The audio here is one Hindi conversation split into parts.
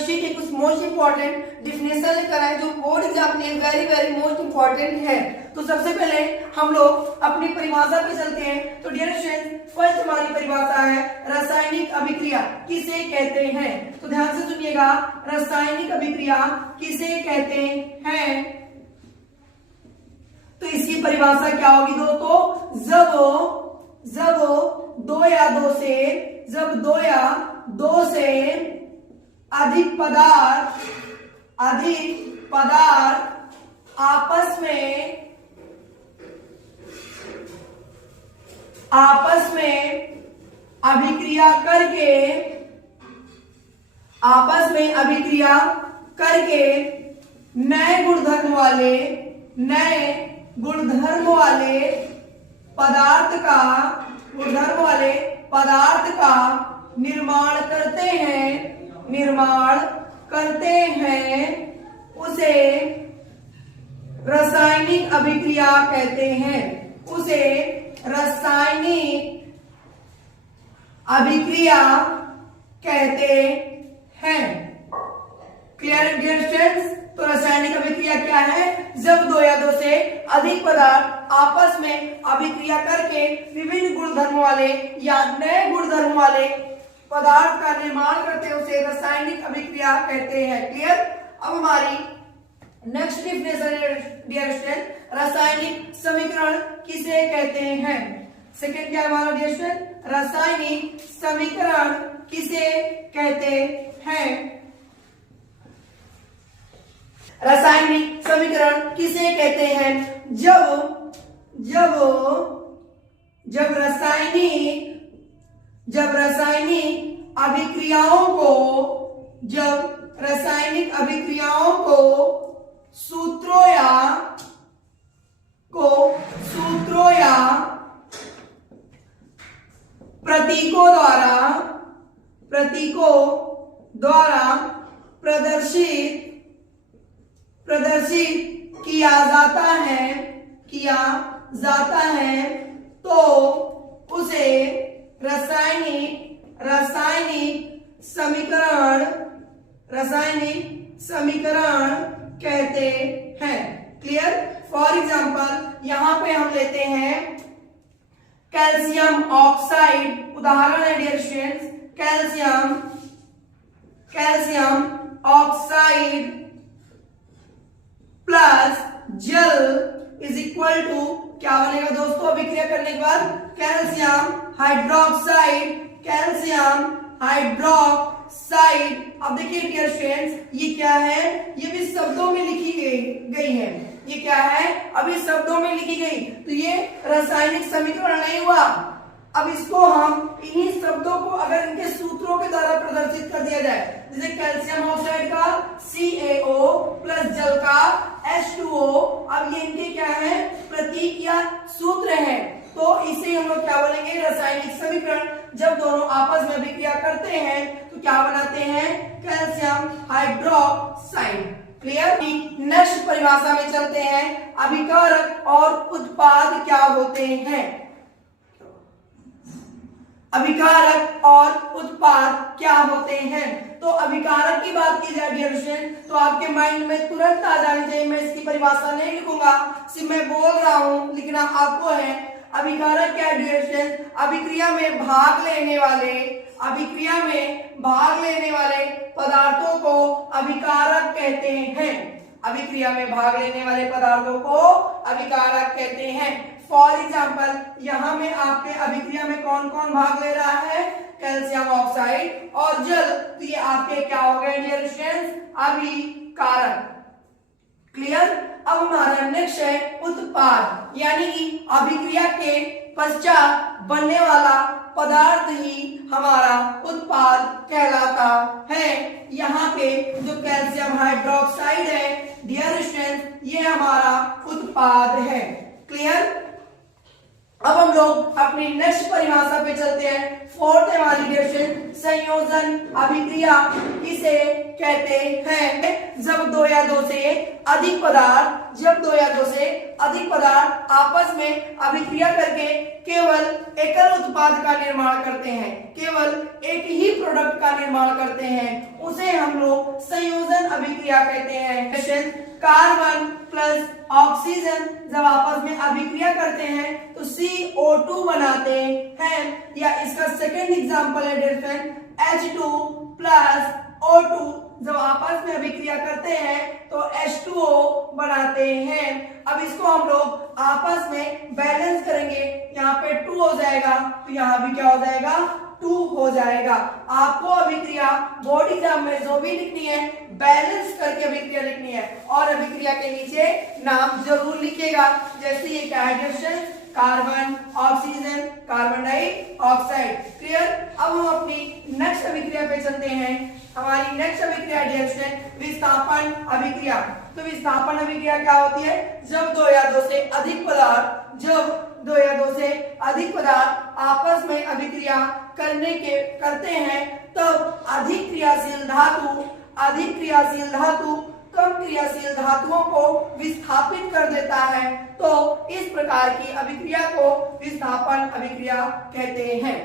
केमिस्ट्री के कुछ मोस्ट इंपॉर्टेंट डिफिनेशन लेकर आए जो बोर्ड एग्जाम के लिए वेरी वेरी मोस्ट इंपॉर्टेंट है। तो सबसे पहले हम लोग अपनी परिभाषा पे चलते हैं। तो डियर स्टूडेंट्स, फर्स्ट हमारी परिभाषा है रासायनिक अभिक्रिया किसे कहते हैं। तो ध्यान से सुनिएगा, रासायनिक अभिक्रिया किसे कहते हैं। तो इसकी परिभाषा क्या होगी दोस्तों, जब दो या दो से अधिक पदार्थ आपस में अभिक्रिया करके नए गुणधर्म वाले पदार्थ का निर्माण करते हैं उसे रासायनिक अभिक्रिया कहते हैं। Clear dear students. तो रासायनिक अभिक्रिया क्या है, जब दो या दो से अधिक पदार्थ आपस में अभिक्रिया करके विभिन्न गुणधर्म वाले या नए गुणधर्म वाले पदार्थ का निर्माण करते हैं उसे रासायनिक अभिक्रिया कहते हैं। क्लियर। अब हमारी नेक्स्ट डिफिनेशन डियर स्टूडेंट, रासायनिक समीकरण किसे कहते हैं। सेकंड क्या है हमारा डियर स्टूडेंट, रासायनिक समीकरण किसे कहते हैं। रासायनिक समीकरण किसे कहते हैं, जब रासायनिक अभिक्रियाओं को सूत्रों या प्रतीकों द्वारा प्रदर्शित किया जाता है तो उसे रासायनिक समीकरण कहते हैं। क्लियर। फॉर एग्जांपल यहाँ पे हम लेते हैं कैल्शियम ऑक्साइड, उदाहरण है dear students, calcium oxide plus जल इज इक्वल टू क्या बनेगा दोस्तों, अभिक्रिया करने के बाद कैल्शियम हाइड्रोक्साइड। अब देखिए डियर स्टूडेंट्स, ये क्या है, ये भी शब्दों में लिखी गई है। ये क्या है, अभी शब्दों में लिखी गई, तो ये रासायनिक समीकरण नहीं हुआ। अब इसको हम इन्हीं शब्दों को अगर इनके सूत्रों के द्वारा प्रदर्शित कर दिया जाए, जैसे कैल्शियम ऑक्साइड का CaO प्लस जल का H2O, अब ये इनके क्या है, प्रतीक या सूत्र है। तो इसे हम लोग क्या बोलेंगे, रासायनिक समीकरण। जब दोनों आपस में अभिक्रिया करते हैं तो क्या बनाते हैं, कैल्शियम हाइड्रोक्साइड। क्लियर। नेक्स्ट परिभाषा में चलते हैं, अभिकारक और उत्पाद क्या होते हैं। अभिकारक और उत्पाद क्या होते हैं। तो अभिकारक की बात की जाए डियर स्टूडेंट, तो आपके माइंड में तुरंत आ जानी चाहिए, मैं इसकी परिभाषा नहीं लिखूंगा, सिर्फ मैं बोल रहा हूं, लिखना आपको है। अभिकारक क्या है डियर स्टूडेंट, अभिक्रिया में भाग लेने वाले पदार्थों को अभिकारक कहते हैं। अभिक्रिया में भाग लेने वाले पदार्थों को अभिकारक कहते हैं। फॉर एग्जाम्पल यहाँ में आपके अभिक्रिया में कौन कौन भाग ले रहा है, कैल्शियम ऑक्साइड और जल, तो ये आपके क्या हो गए डियर स्टूडेंट्स, अभिकारक। क्लियर। अब हमारा नेक्स्ट है उत्पाद, यानी कि अभिक्रिया के पश्चात बनने वाला पदार्थ ही हमारा उत्पाद कहलाता है। यहाँ पे जो कैल्शियम हाइड्रोक्साइड है डियर स्टूडेंट्स, ये हमारा उत्पाद है। क्लियर। अब हम लोग अपनी नेक्स्ट परिभाषा पे चलते हैं। फोर्थ हमारी डियर संयोजन अभिक्रिया किसे कहते हैं। जब दो या दो से अधिक पदार्थ आपस में अभिक्रिया करके केवल एकल उत्पाद का निर्माण करते हैं, केवल एक ही प्रोडक्ट का निर्माण करते हैं, उसे हम लोग संयोजन अभिक्रिया कहते हैं। कार्बन प्लस ऑक्सीजन जब आपस में अभिक्रिया करते हैं तो CO2 बनाते हैं, या इसका सेकेंड एग्जांपल है dear friend H2 plus O2 जब आपस में अभिक्रिया करते हैं तो H2O बनाते हैं। अब इसको हम लोग आपस में बैलेंस करेंगे, यहाँ पे 2 हो जाएगा तो यहाँ भी क्या हो जाएगा 2 हो जाएगा। आपको अभिक्रिया बोर्ड एग्जाम में जो भी लिखनी है बैलेंस करके अभिक्रिया लिखनी है, और अभिक्रिया के नीचे नाम जरूर लिखिएगा। जैसे ये क्या है dear, carbon oxygen carbon dioxide. Clear. अब हम अपनी नेक्स्ट अभिक्रिया पे चलते हैं। हमारी नेक्स्ट अभिक्रिया डियर स्टूडेंट विस्थापन अभिक्रिया। तो विस्थापन अभिक्रिया क्या होती है, जब दो या दो से अधिक पदार्थ आपस में अभिक्रिया करते हैं तब अधिक क्रियाशील धातु कम क्रियाशील धातुओं को विस्थापित कर देता है। तो इस प्रकार की अभिक्रिया को विस्थापन अभिक्रिया कहते हैं।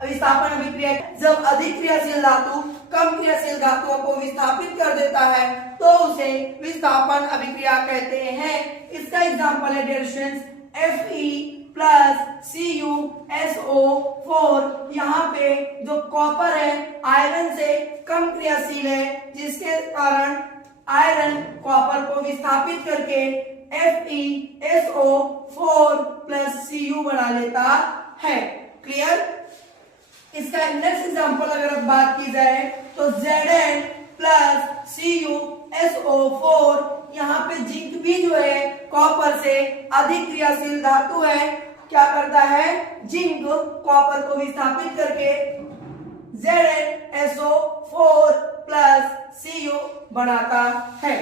विस्थापन अभिक्रिया जब अधिक क्रियाशील धातु कम क्रियाशील धातुओं को विस्थापित कर देता है तो उसे विस्थापन अभिक्रिया कहते हैं। इसका एग्जांपल है dear students Fe plus CuSO4। यहाँ पे जो कॉपर है आयरन से कम क्रियाशील है, जिसके कारण आयरन कॉपर को विस्थापित करके FeSO4 प्लस Cu बना लेता है। क्लियर। इसका नेक्स्ट एग्जांपल अगर अब बात की जाए तो Zn प्लस CuSO4। यहाँ पे जिंक भी जो है कॉपर से अधिक क्रियाशील धातु है, क्या करता है जिंक कॉपर को विस्थापित करके ZnSO4 प्लस Cu बनाता है।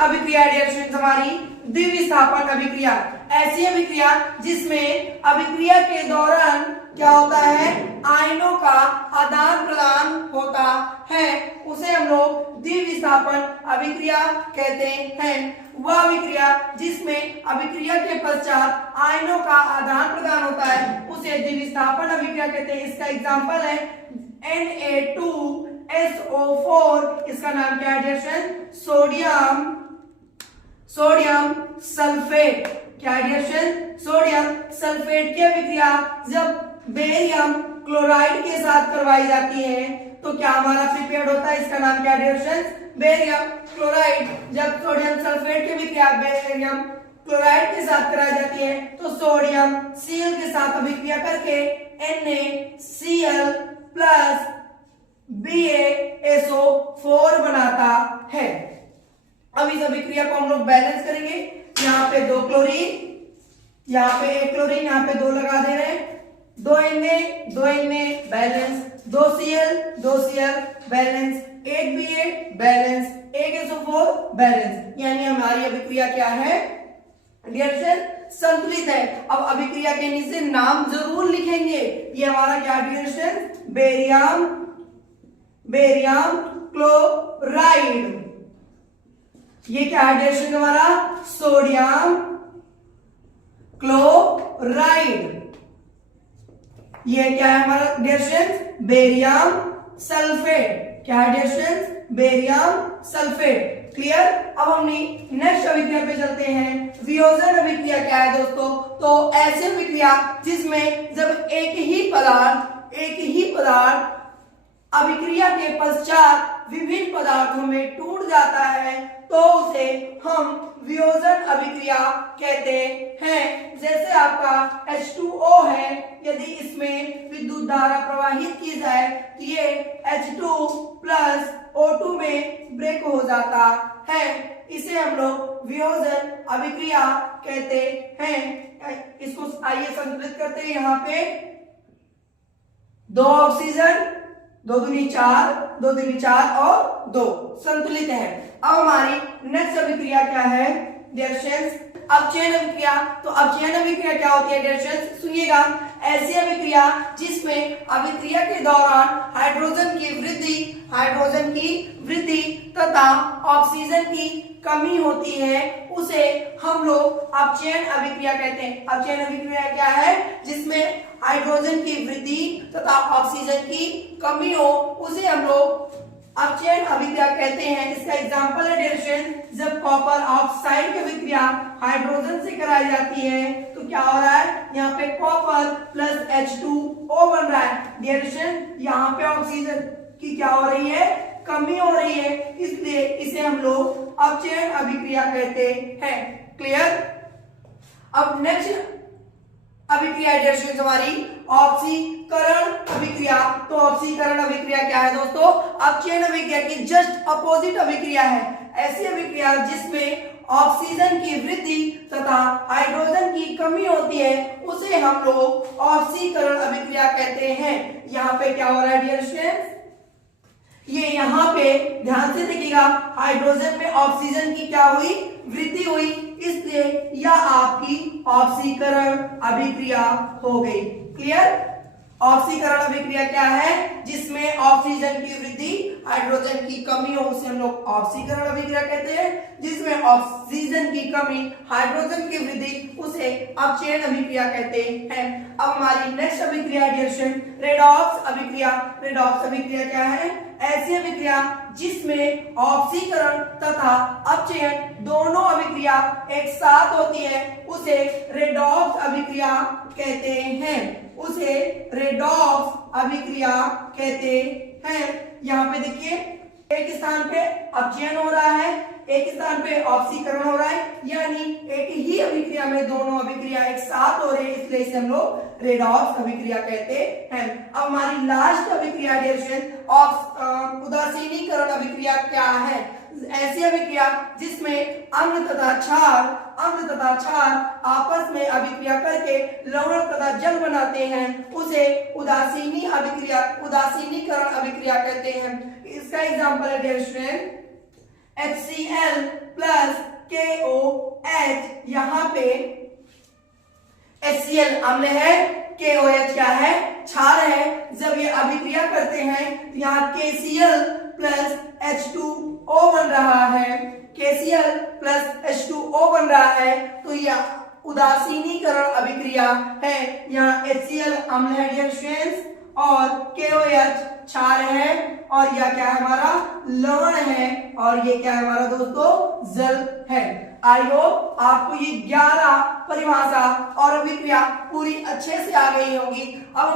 अभिक्रिया डियर स्टूडेंट्स हमारी द्विविस्थापन अभिक्रिया, ऐसी अभिक्रिया जिसमें अभिक्रिया के दौरान क्या होता है आयनों का आदान प्रदान होता है, उसे हम लोग द्विविस्थापन अभिक्रिया कहते हैं। वह अभिक्रिया जिसमें अभिक्रिया के पश्चात आयनों का आदान प्रदान होता है उसे द्विविस्थापन अभिक्रिया कहते हैं। इसका एग्जांपल है Na2SO4। इसका नाम क्या है डियर फ्रेंड सोडियम सल्फेट। क्या है डियर फ्रेंड सोडियम सल्फेट की अभिक्रिया जब बेरियम क्लोराइड के साथ करवाई जाती है तो क्या हमारा प्रिपेयर्ड होता है, इसका नाम क्या डियर फ्रेंड्स बेरियम क्लोराइड। जब सोडियम सल्फेट की अभिक्रिया बेरियम क्लोराइड के साथ कराई जाती है तो सोडियम Cl के साथ अभिक्रिया करके NaCl प्लस BaSO4 बनाता है। अब इस अभिक्रिया को हम लोग बैलेंस करेंगे। यहाँ पे 2 क्लोरीन, यहाँ पे 1 क्लोरीन, यहाँ पे 2 लगा दे रहे हैं, 2 Na balance, 2 Cl balance, 1 Ba balance, 1 SO4 balance. यानी हमारी अभिक्रिया क्या है डियर फ्रेंड संतुलित है। अब अभिक्रिया के नीचे नाम जरूर लिखेंगे। ये हमारा क्या डियर फ्रेंड बेरियम क्लोराइड। ये क्या है डियर फ्रेंड हमारा सोडियम क्लोराइड। ये क्या है हमारा डियर फ्रेंड्स बेरियम सल्फेट। क्या है dear friends barium sulphate. Clear. अब हम नेक्स्ट अभिक्रिया पे चलते हैं। वियोजन अभिक्रिया क्या है दोस्तों, तो ऐसी अभिक्रिया जिसमें जब एक ही पदार्थ अभिक्रिया के पश्चात विभिन्न पदार्थों में टूट जाता है तो उसे हम वियोजन अभिक्रिया कहते हैं। जैसे आपका H2O है, यदि इसमें विद्युत धारा प्रवाहित की जाए तो ये H2 प्लस O2 में ब्रेक हो जाता है, इसे हम लोग वियोजन अभिक्रिया कहते हैं। इसको आइए संतुलित करते हैं। यहाँ पे 2 ऑक्सीजन 2 दूनी 4, 2 दूनी 4 और 2 संतुलित है। अब हमारी नेक्स्ट अभिक्रिया क्या है डियर फ्रेंड्स अपचयन अभिक्रिया। तो अपचयन अभिक्रिया क्या होती है डियर फ्रेंड्स सुनिएगा। ऐसी अभिक्रिया जिसमें अभिक्रिया के दौरान हाइड्रोजन की वृद्धि तथा ऑक्सीजन की कमी होती है उसे हम लोग अपचयन अभिक्रिया कहते हैं। अपचयन अभिक्रिया क्या है? जिसमें हाइड्रोजन की वृद्धि तथा ऑक्सीजन की कमी हो उसे हम लोग अपचयन अभिक्रिया कहते हैं। इसका एग्जांपल है डियर स्टूडेंट, जब कॉपर ऑक्साइड की अभिक्रिया हाइड्रोजन से कराई जाती है तो क्या हो रहा है? यहाँ पे कॉपर प्लस H2O बन रहा है। डियर स्टूडेंट, यहाँ पे ऑक्सीजन की क्या हो रही है? कमी हो रही है, इसलिए इसे हम लोग अपचयन अभिक्रिया कहते हैं। क्लियर? अब नेक्स्ट अभिक्रिया डियर स्टूडेंट्स हमारी ऑक्सीकरण अभिक्रिया। तो ऑक्सीकरण अभिक्रिया क्या है दोस्तों? अपचयन अभिक्रिया की जस्ट अपोजिट अभिक्रिया है। ऐसी अभिक्रिया जिसमें ऑक्सीजन की वृद्धि तथा हाइड्रोजन की कमी होती है उसे हम लोग ऑक्सीकरण अभिक्रिया कहते हैं। यहाँ पे क्या हो रहा है डियर स्टूडेंट्स? ये यहाँ पे ध्यान से देखिएगा, हाइड्रोजन में ऑक्सीजन की क्या हुई? वृद्धि हुई, इसलिए यह आपकी ऑक्सीकरण अभिक्रिया हो गई। क्लियर? ऑक्सीकरण अभिक्रिया क्या है? जिसमें ऑक्सीजन की वृद्धि हाइड्रोजन की कमी हो उसे हम लोग ऑक्सीकरण अभिक्रिया कहते हैं। जिसमें ऑक्सीजन की कमी हाइड्रोजन की वृद्धि उसे अपचयन अभिक्रिया कहते हैं। अब हमारी नेक्स्ट अभिक्रिया डियर स्टूडेंट रेडॉक्स अभिक्रिया। रेडॉक्स अभिक्रिया क्या है? ऐसी अभिक्रिया जिसमें ऑक्सीकरण तथा अपचयन दोनों अभिक्रिया एक साथ होती है उसे रेडॉक्स अभिक्रिया कहते हैं। उसे रेडॉक्स अभिक्रिया कहते हैं। यहाँ पे देखिए, एक स्थान पे अपचयन हो रहा है, एक स्थान पे ऑक्सीकरण हो रहा है, यानी एक ही अभिक्रिया में दोनों अभिक्रिया एक साथ हो रही है, इसलिए इसे हम लोग रेडॉक्स अभिक्रिया कहते हैं। अब हमारी लास्ट अभिक्रिया डियर स्टूडेंट उदासीनीकरण अभिक्रिया क्या है? ऐसी अभिक्रिया जिसमें अम्ल तथा क्षार आपस में अभिक्रिया करके लवण तथा जल बनाते हैं उसे उदासीनीकरण अभिक्रिया कहते हैं। इसका एग्जांपल है dear student HCl plus KOH। यहाँ पे HCl अम्ल है, KOH क्या है? क्षार है। जब ये अभिक्रिया करते हैं तो यहाँ KCl प्लस H2O बन रहा है। KCl प्लस H2O बन रहा है, तो यह उदासीनीकरण अभिक्रिया है। यहाँ HCl अम्ल है डियर स्टूडेंट्स और KOH क्षार है और यह क्या है? हमारा लवण है और ये क्या है हमारा दोस्तों? जल है। आई होप आपको ये 11 परिभाषा और अभिक्रिया पूरी अच्छे से आ गई होगी। अब